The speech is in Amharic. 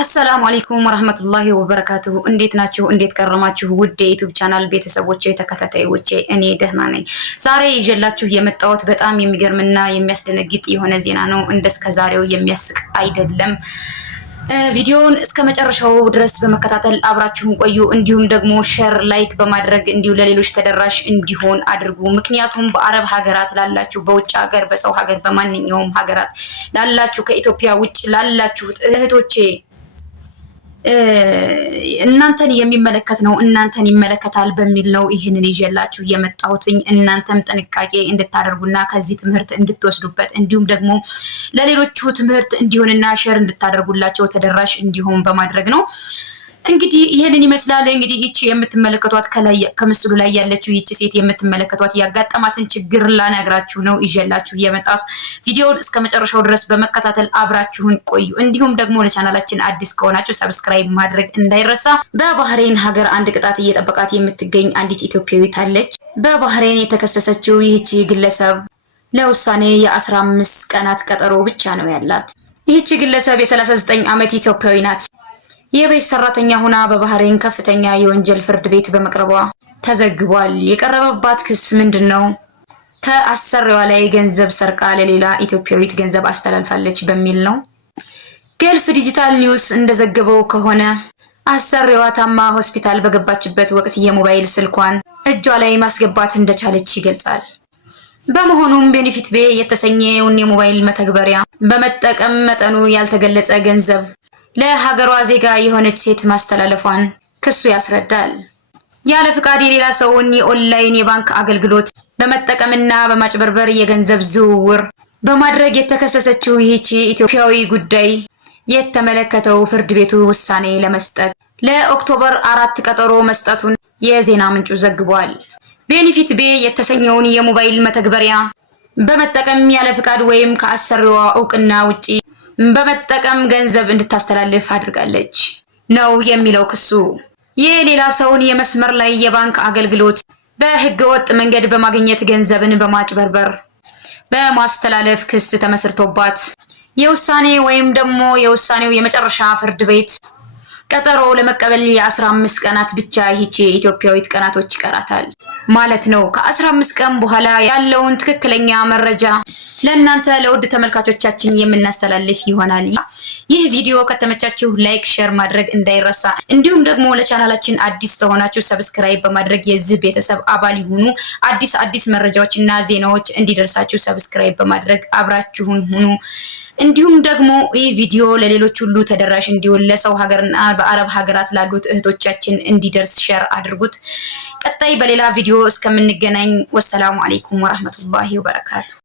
አሰላሙ አለይኩም ወራህመቱላሂ ወበረካቱሁ። እንዴት ናችሁ? እንዴት ከረማችሁ? ውድ የዩቲዩብ ቻናል ቤተሰቦቼ ተከታታዮቼ፣ እኔ ደህና ነኝ። ዛሬ ይዤላችሁ የመጣሁት በጣም የሚገርምና የሚያስደነግጥ የሆነ ዜና ነው። እንደስከዛሬው የሚያስቅ አይደለም። ቪዲዮውን እስከ መጨረሻው ድረስ በመከታተል አብራችሁን ቆዩ። እንዲሁም ደግሞ ሼር፣ ላይክ በማድረግ እንዲሁ ለሌሎች ተደራሽ እንዲሆን አድርጉ። ምክንያቱም በአረብ ሀገራት ላላችሁ፣ በውጭ ሀገር፣ በሰው ሀገር፣ በማንኛውም ሀገራት ላላችሁ፣ ከኢትዮጵያ ውጭ ላላችሁት እህቶቼ እናንተን የሚመለከት ነው፣ እናንተን ይመለከታል በሚል ነው ይህንን ይዤላችሁ የመጣሁትኝ። እናንተም ጥንቃቄ እንድታደርጉና ከዚህ ትምህርት እንድትወስዱበት እንዲሁም ደግሞ ለሌሎቹ ትምህርት እንዲሆንና ሼር እንድታደርጉላቸው ተደራሽ እንዲሆን በማድረግ ነው። እንግዲህ ይሄንን ይመስላል። እንግዲህ ይቺ የምትመለከቷት ከላይ ከምስሉ ላይ ያለችው ይቺ ሴት የምትመለከቷት ያጋጠማትን ችግር ላነግራችሁ ነው ይዤላችሁ የመጣሁት። ቪዲዮውን እስከ መጨረሻው ድረስ በመከታተል አብራችሁን ቆዩ። እንዲሁም ደግሞ ለቻናላችን አዲስ ከሆናችሁ ሰብስክራይብ ማድረግ እንዳይረሳ። በባህሬን ሀገር አንድ ቅጣት እየጠበቃት የምትገኝ አንዲት ኢትዮጵያዊት አለች። በባህሬን የተከሰሰችው ይህቺ ግለሰብ ለውሳኔ የ15 ቀናት ቀጠሮ ብቻ ነው ያላት። ይህቺ ግለሰብ የ39 ዓመት ኢትዮጵያዊ ናት። የቤት ሰራተኛ ሆና በባህሬን ከፍተኛ የወንጀል ፍርድ ቤት በመቅረቧ ተዘግቧል። የቀረበባት ክስ ምንድነው? ከአሰሪዋ ላይ ገንዘብ ሰርቃ ለሌላ ኢትዮጵያዊት ገንዘብ አስተላልፋለች በሚል ነው። ገልፍ ዲጂታል ኒውስ እንደዘገበው ከሆነ አሰሪዋ ታማ ሆስፒታል በገባችበት ወቅት የሞባይል ስልኳን እጇ ላይ ማስገባት እንደቻለች ይገልጻል። በመሆኑም ቤኒፊት ቤ የተሰኘውን የሞባይል መተግበሪያ በመጠቀም መጠኑ ያልተገለጸ ገንዘብ ለሀገሯ ዜጋ የሆነች ሴት ማስተላለፏን ክሱ ያስረዳል። ያለ ፍቃድ የሌላ ሰውን የኦንላይን የባንክ አገልግሎት በመጠቀምና በማጭበርበር የገንዘብ ዝውውር በማድረግ የተከሰሰችው ይህቺ ኢትዮጵያዊ ጉዳይ የተመለከተው ፍርድ ቤቱ ውሳኔ ለመስጠት ለኦክቶበር 4 ቀጠሮ መስጠቱን የዜና ምንጩ ዘግቧል። ቤኒፊት ቤ የተሰኘውን የሞባይል መተግበሪያ በመጠቀም ያለ ፍቃድ ወይም ከአሰሪዋ እውቅና ውጪ በመጠቀም ገንዘብ እንድታስተላልፍ አድርጋለች ነው የሚለው ክሱ። የሌላ ሰውን የመስመር ላይ የባንክ አገልግሎት በህገወጥ መንገድ በማግኘት ገንዘብን በማጭበርበር በማስተላለፍ ክስ ተመስርቶባት የውሳኔ ወይም ደግሞ የውሳኔው የመጨረሻ ፍርድ ቤት ቀጠሮ ለመቀበል የ15 ቀናት ብቻ ይህቺ ኢትዮጵያዊት ቀናቶች ይቀራታል ማለት ነው። ከ15 ቀን በኋላ ያለውን ትክክለኛ መረጃ ለእናንተ ለውድ ተመልካቾቻችን የምናስተላልፍ ይሆናል። ይህ ቪዲዮ ከተመቻችሁ ላይክ፣ ሼር ማድረግ እንዳይረሳ። እንዲሁም ደግሞ ለቻናላችን አዲስ ተሆናችሁ ሰብስክራይብ በማድረግ የዚህ ቤተሰብ አባል ይሁኑ። አዲስ መረጃዎችና ዜናዎች እንዲደርሳችሁ ሰብስክራይብ በማድረግ አብራችሁን ሁኑ። እንዲሁም ደግሞ ይህ ቪዲዮ ለሌሎች ሁሉ ተደራሽ እንዲሆን ለሰው ሀገርና በአረብ ሀገራት ላሉት እህቶቻችን እንዲደርስ ሼር አድርጉት። ቀጣይ በሌላ ቪዲዮ እስከምንገናኝ ወሰላሙ አለይኩም ወራህመቱላሂ ወበረካቱ።